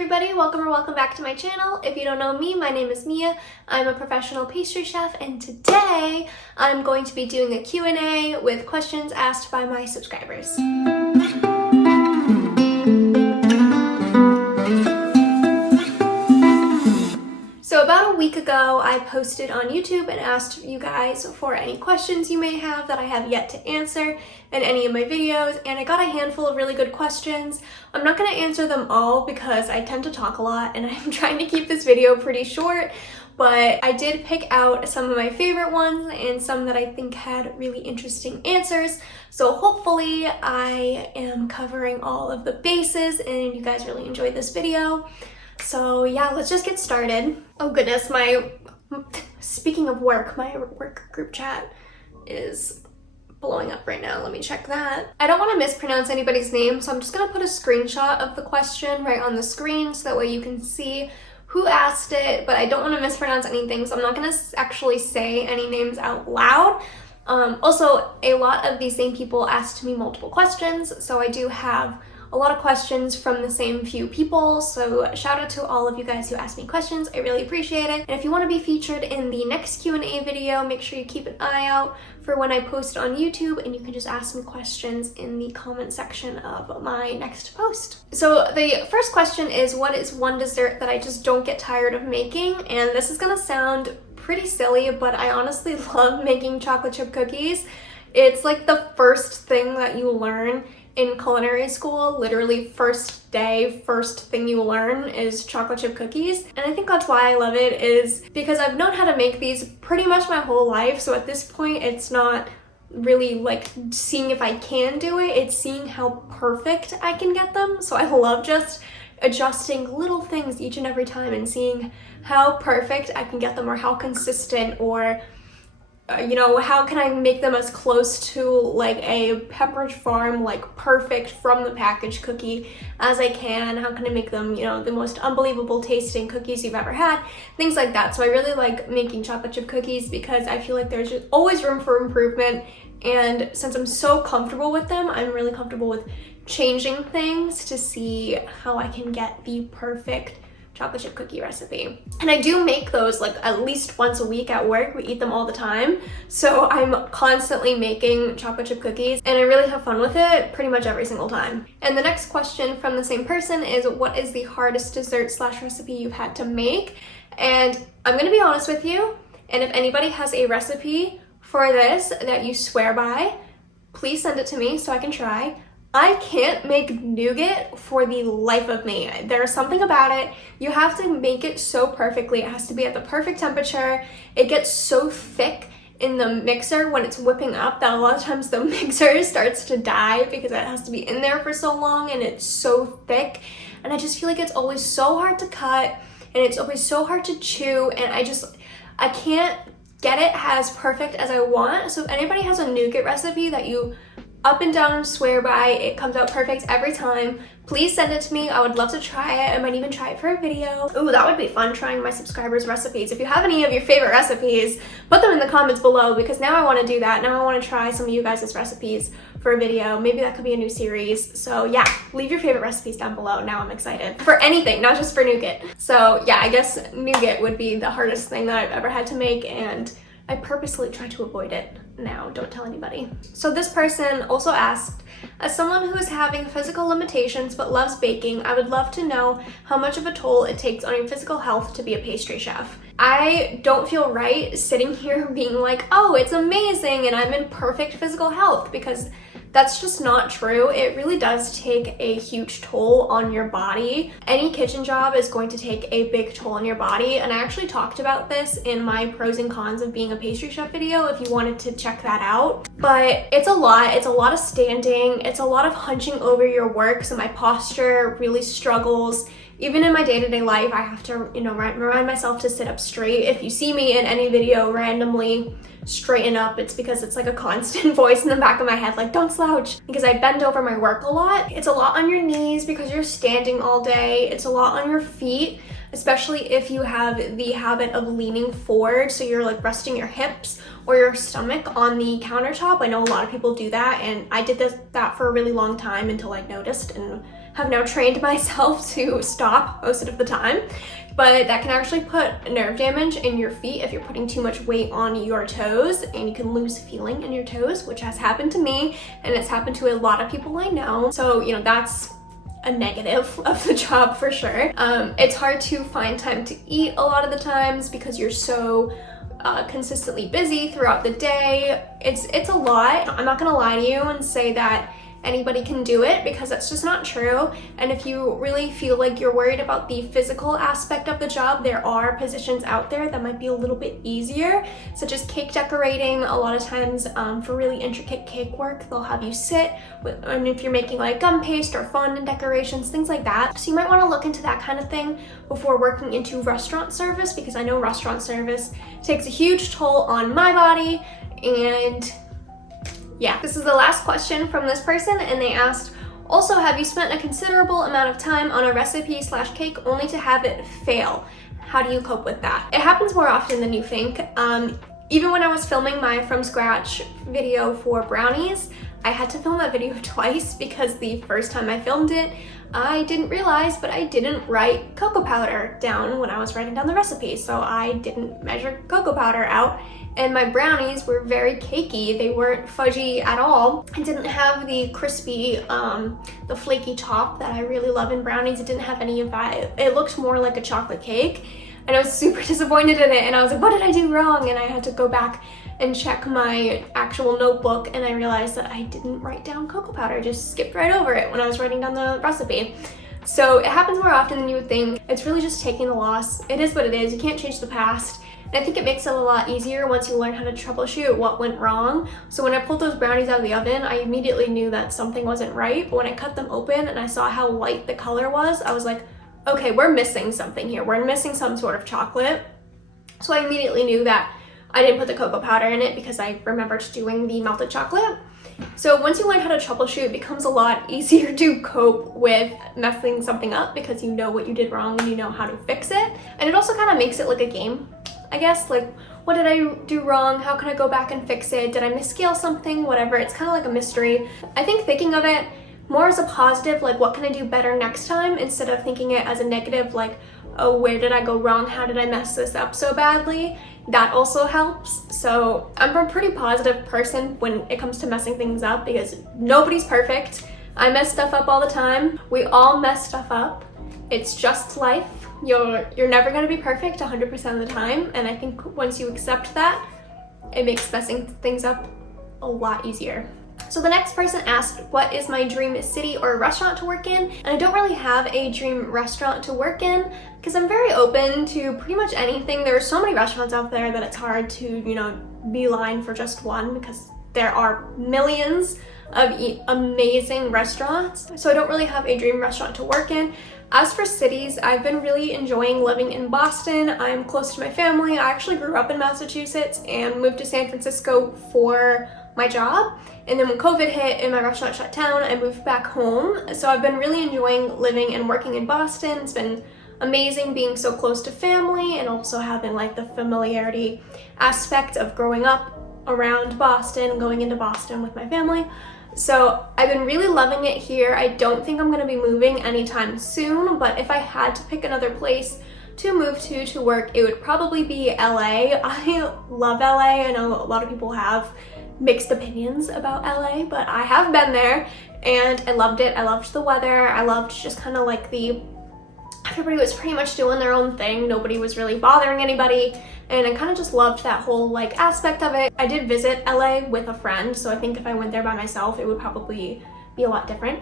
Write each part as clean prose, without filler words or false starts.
everybody, welcome back to my channel. If you don't know me, my name is Mia. I'm a professional pastry chef, and today I'm going to be doing a Q&A with questions asked by my subscribers. So about a week ago, I posted on YouTube and asked you guys for any questions you may have that I have yet to answer in any of my videos, and I got a handful of really good questions. I'm not going to answer them all because I tend to talk a lot and I'm trying to keep this video pretty short, but I did pick out some of my favorite ones and some that I think had really interesting answers. So hopefully I am covering all of the bases and you guys really enjoyed this video. So yeah, let's just get started. Oh goodness, speaking of work, my work group chat is blowing up right now. Let me check that. I don't want to mispronounce anybody's name, so I'm just gonna put a screenshot of the question right on the screen so that way you can see who asked it, but I don't want to mispronounce anything, so I'm not gonna actually say any names out loud. Also, a lot of these same people asked me multiple questions, so I do have a lot of questions from the same few people, so shout out to all of you guys who asked me questions. I really appreciate it. And if you want to be featured in the next Q&A video, make sure you keep an eye out for when I post on YouTube, and you can just ask me questions in the comment section of my next post. So the first question is, what is one dessert that I just don't get tired of making? And this is gonna sound pretty silly, but I honestly love making chocolate chip cookies. It's like the first thing that you learn in culinary school. Literally first day, first thing you learn is chocolate chip cookies. And I think that's why I love it, is because I've known how to make these pretty much my whole life. So at this point, it's not really like seeing if I can do it, it's seeing how perfect I can get them. So I love just adjusting little things each and every time and seeing how perfect I can get them, or how consistent, or you know, how can I make them as close to like a Pepperidge Farm, like perfect from the package cookie as I can? How can I make them, you know, the most unbelievable tasting cookies you've ever had? Things like that. So I really like making chocolate chip cookies because I feel like there's just always room for improvement. And since I'm so comfortable with them, I'm really comfortable with changing things to see how I can get the perfect chocolate chip cookie recipe. And I do make those like at least once a week at work. We eat them all the time. So I'm constantly making chocolate chip cookies and I really have fun with it pretty much every single time. And the next question from the same person is, what is the hardest dessert / recipe you've had to make? And I'm gonna be honest with you, and if anybody has a recipe for this that you swear by, please send it to me so I can try. I can't make nougat for the life of me. There's something about it. You have to make it so perfectly. It has to be at the perfect temperature. It gets so thick in the mixer when it's whipping up that a lot of times the mixer starts to die because it has to be in there for so long and it's so thick. And I just feel like it's always so hard to cut and it's always so hard to chew, and I can't get it as perfect as I want. So if anybody has a nougat recipe that you up and down swear by, it comes out perfect every time, please send it to me. I would love to try it. I might even try it for a video. Ooh, that would be fun, trying my subscribers' recipes. If you have any of your favorite recipes, put them in the comments below, because now I want to do that. Now I want to try some of you guys' recipes for a video. Maybe that could be a new series. So yeah, leave your favorite recipes down below. Now I'm excited. For anything, not just for nougat. So yeah, I guess nougat would be the hardest thing that I've ever had to make, and I purposely try to avoid it now. Don't tell anybody. So this person also asked, as someone who is having physical limitations but loves baking, I would love to know how much of a toll it takes on your physical health to be a pastry chef. I don't feel right sitting here being like, oh, it's amazing and I'm in perfect physical health, because that's just not true. It really does take a huge toll on your body. Any kitchen job is going to take a big toll on your body, and I actually talked about this in my pros and cons of being a pastry chef video if you wanted to check that out. But it's a lot of standing, it's a lot of hunching over your work, so my posture really struggles. Even in my day-to-day life, I have to, you know, remind myself to sit up straight. If you see me in any video randomly straighten up, it's because it's like a constant voice in the back of my head like, don't slouch, because I bend over my work a lot. It's a lot on your knees because you're standing all day. It's a lot on your feet, especially if you have the habit of leaning forward, so you're like resting your hips or your stomach on the countertop. I know a lot of people do that, and I did that for a really long time until I noticed and have now trained myself to stop most of the time. But that can actually put nerve damage in your feet if you're putting too much weight on your toes, and you can lose feeling in your toes, which has happened to me and it's happened to a lot of people I know. So, you know, that's a negative of the job for sure. It's hard to find time to eat a lot of the times because you're so consistently busy throughout the day. It's a lot. I'm not gonna lie to you and say that anybody can do it, because that's just not true. And if you really feel like you're worried about the physical aspect of the job, there are positions out there that might be a little bit easier, such as cake decorating. A lot of times for really intricate cake work, they'll have you sit with, and if you're making like gum paste or fondant decorations, things like that. So you might want to look into that kind of thing before working into restaurant service, because I know restaurant service takes a huge toll on my body. And yeah, this is the last question from this person, and they asked, also, have you spent a considerable amount of time on a recipe / cake only to have it fail? How do you cope with that? It happens more often than you think. Even when I was filming my from scratch video for brownies, I had to film that video twice because the first time I filmed it, I didn't realize, but I didn't write cocoa powder down when I was writing down the recipe. So I didn't measure cocoa powder out, and my brownies were very cakey. They weren't fudgy at all. I didn't have the crispy, the flaky top that I really love in brownies. It didn't have any of that. It looked more like a chocolate cake, and I was super disappointed in it, and I was like, what did I do wrong? And I had to go back and check my actual notebook, and I realized that I didn't write down cocoa powder. I just skipped right over it when I was writing down the recipe. So it happens more often than you would think. It's really just taking the loss. It is what it is. You can't change the past. And I think it makes it a lot easier once you learn how to troubleshoot what went wrong. So when I pulled those brownies out of the oven, I immediately knew that something wasn't right. But when I cut them open and I saw how light the color was, I was like, okay, we're missing something here. We're missing some sort of chocolate. So I immediately knew that I didn't put the cocoa powder in it because I remembered doing the melted chocolate. So once you learn how to troubleshoot, it becomes a lot easier to cope with messing something up because you know what you did wrong and you know how to fix it. And it also kind of makes it like a game, I guess. Like, what did I do wrong? How can I go back and fix it? Did I misscale something? Whatever. It's kind of like a mystery. I think thinking of it more as a positive, like what can I do better next time, instead of thinking it as a negative, like, oh, where did I go wrong? How did I mess this up so badly? That also helps. So I'm a pretty positive person when it comes to messing things up, because nobody's perfect. I mess stuff up all the time. We all mess stuff up. It's just life. You're never gonna be perfect 100% of the time. And I think once you accept that, it makes messing things up a lot easier. So the next person asked, what is my dream city or restaurant to work in? And I don't really have a dream restaurant to work in because I'm very open to pretty much anything. There are so many restaurants out there that it's hard to, you know, beeline for just one, because there are millions of amazing restaurants. So I don't really have a dream restaurant to work in. As for cities, I've been really enjoying living in Boston. I'm close to my family. I actually grew up in Massachusetts and moved to San Francisco for my job. And then when COVID hit and my restaurant shut down, I moved back home. So I've been really enjoying living and working in Boston. It's been amazing being so close to family and also having like the familiarity aspect of growing up around Boston, going into Boston with my family. So I've been really loving it here. I don't think I'm gonna be moving anytime soon, but if I had to pick another place to move to work, it would probably be LA. I love LA. I know a lot of people have mixed opinions about LA, but I have been there and I loved it. I loved the weather. I loved just kind of like everybody was pretty much doing their own thing. Nobody was really bothering anybody. And I kind of just loved that whole like aspect of it. I did visit LA with a friend, so I think if I went there by myself, it would probably be a lot different.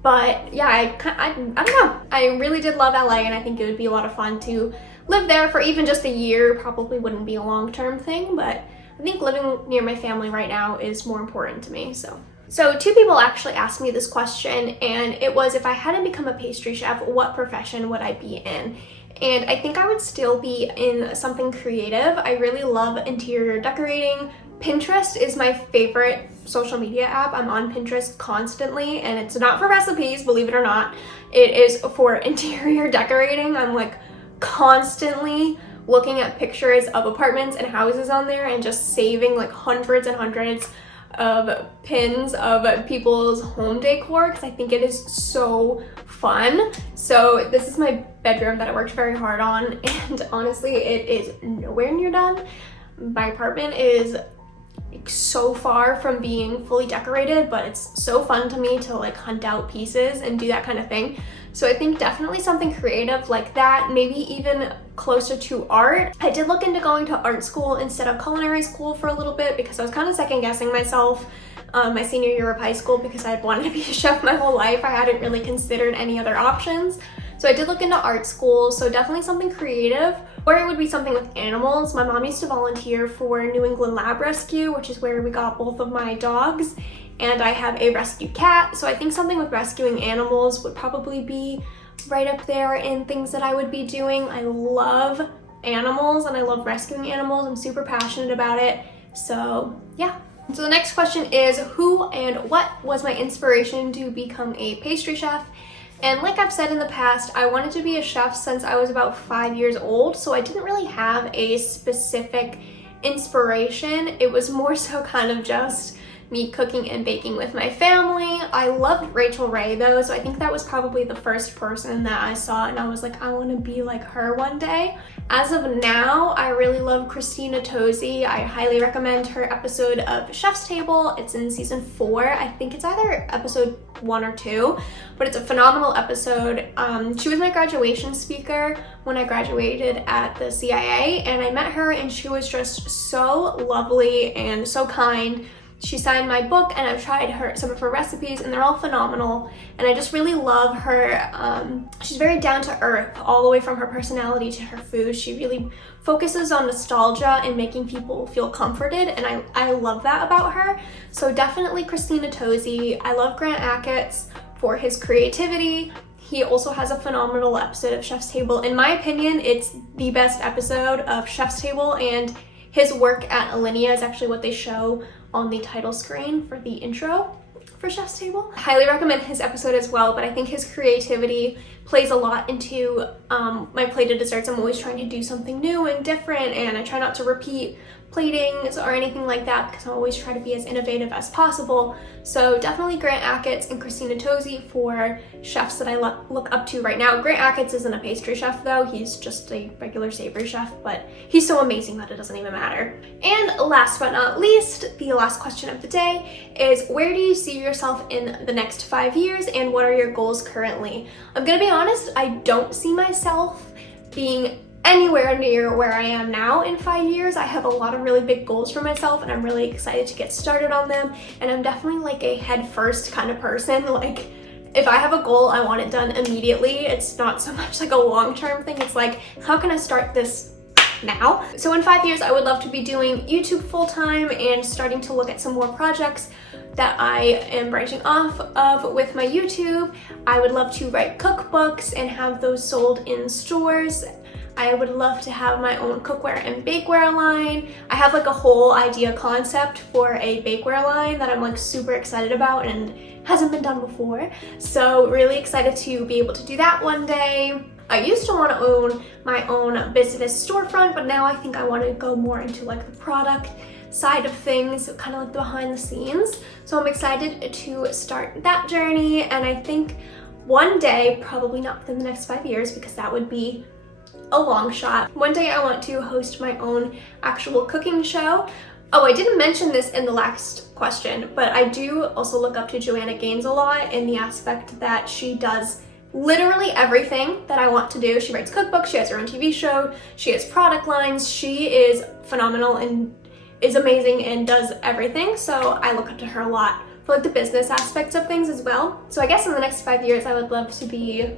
But yeah, I don't know. I really did love LA, and I think it would be a lot of fun to live there for even just a year. Probably wouldn't be a long-term thing, but I think living near my family right now is more important to me. So two people actually asked me this question, and it was, if I hadn't become a pastry chef, what profession would I be in? And I think I would still be in something creative. I really love interior decorating. Pinterest is my favorite social media app. I'm on Pinterest constantly, and it's not for recipes, believe it or not. It is for interior decorating. I'm like constantly looking at pictures of apartments and houses on there and just saving like hundreds and hundreds of pins of people's home decor because I think it is so fun. So this is my bedroom that I worked very hard on, and honestly it is nowhere near done. My apartment is so far from being fully decorated, but it's so fun to me to like hunt out pieces and do that kind of thing. So I think definitely something creative like that, maybe even closer to art. I did look into going to art school instead of culinary school for a little bit because I was kind of second guessing myself my senior year of high school because I had wanted to be a chef my whole life. I hadn't really considered any other options. So I did look into art school, so definitely something creative, or it would be something with animals. My mom used to volunteer for New England Lab Rescue, which is where we got both of my dogs, and I have a rescue cat. So I think something with rescuing animals would probably be right up there in things that I would be doing. I love animals and I love rescuing animals. I'm super passionate about it. So yeah. So the next question is, who and what was my inspiration to become a pastry chef? And like I've said in the past, I wanted to be a chef since I was about 5 years old, so I didn't really have a specific inspiration. It was more so kind of just me cooking and baking with my family. I loved Rachel Ray though, so I think that was probably the first person that I saw and I was like, I want to be like her one day. As of now, I really love Christina Tozzi. I highly recommend her episode of Chef's Table. It's in season 4. I think it's either episode 1 or 2, but it's a phenomenal episode. She was my graduation speaker when I graduated at the CIA, and I met her and she was just so lovely and so kind. She signed my book and I've tried some of her recipes and they're all phenomenal, and I just really love her. She's very down to earth all the way from her personality to her food. She really focuses on nostalgia and making people feel comforted, and I love that about her. So definitely Christina Tozzi. I love Grant Achatz for his creativity. He also has a phenomenal episode of Chef's Table. In my opinion, it's the best episode of Chef's Table, and his work at Alinea is actually what they show on the title screen for the intro for Chef's Table. I highly recommend his episode as well, but I think his creativity plays a lot into my plate of desserts. I'm always trying to do something new and different, and I try not to repeat platings or anything like that because I always try to be as innovative as possible. So definitely Grant Achatz and Christina Tozzi for chefs that I look up to right now. Grant Achatz isn't a pastry chef though, he's just a regular savory chef, but he's so amazing that it doesn't even matter. And last but not least, the last question of the day is, where do you see yourself in the next 5 years and what are your goals currently? I'm gonna be honest, I don't see myself being anywhere near where I am now in 5 years. I have a lot of really big goals for myself and I'm really excited to get started on them, and I'm definitely like a head first kind of person. Like if I have a goal, I want it done immediately. It's not so much like a long-term thing. It's like, how can I start this now? So in 5 years, I would love to be doing YouTube full-time and starting to look at some more projects that I am branching off of with my YouTube. I would love to write cookbooks and have those sold in stores. I would love to have my own cookware and bakeware line. I have like a whole idea concept for a bakeware line that I'm like super excited about and hasn't been done before. So really excited to be able to do that one day. I used to want to own my own business storefront, but now I think I want to go more into like the product side of things, kind of like the behind the scenes. So I'm excited to start that journey, and I think one day, probably not within the next 5 years because that would be a long shot. One day I want to host my own actual cooking show. Oh, I didn't mention this in the last question, but I do also look up to Joanna Gaines a lot in the aspect that she does literally everything that I want to do. She writes cookbooks, she has her own TV show, she has product lines. She is phenomenal and is amazing and does everything. So I look up to her a lot for like the business aspects of things as well. So I guess in the next 5 years, I would love to be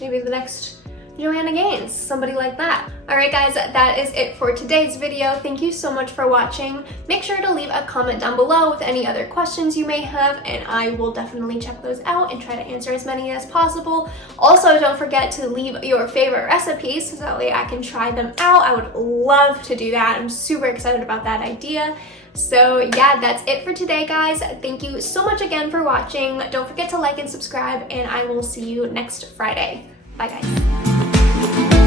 maybe the next Joanna Gaines, somebody like that. Alright guys, that is it for today's video. Thank you so much for watching. Make sure to leave a comment down below with any other questions you may have, and I will definitely check those out and try to answer as many as possible. Also, don't forget to leave your favorite recipes so that way I can try them out. I would love to do that. I'm super excited about that idea. So yeah, that's it for today guys. Thank you so much again for watching. Don't forget to like and subscribe, and I will see you next Friday. Bye guys.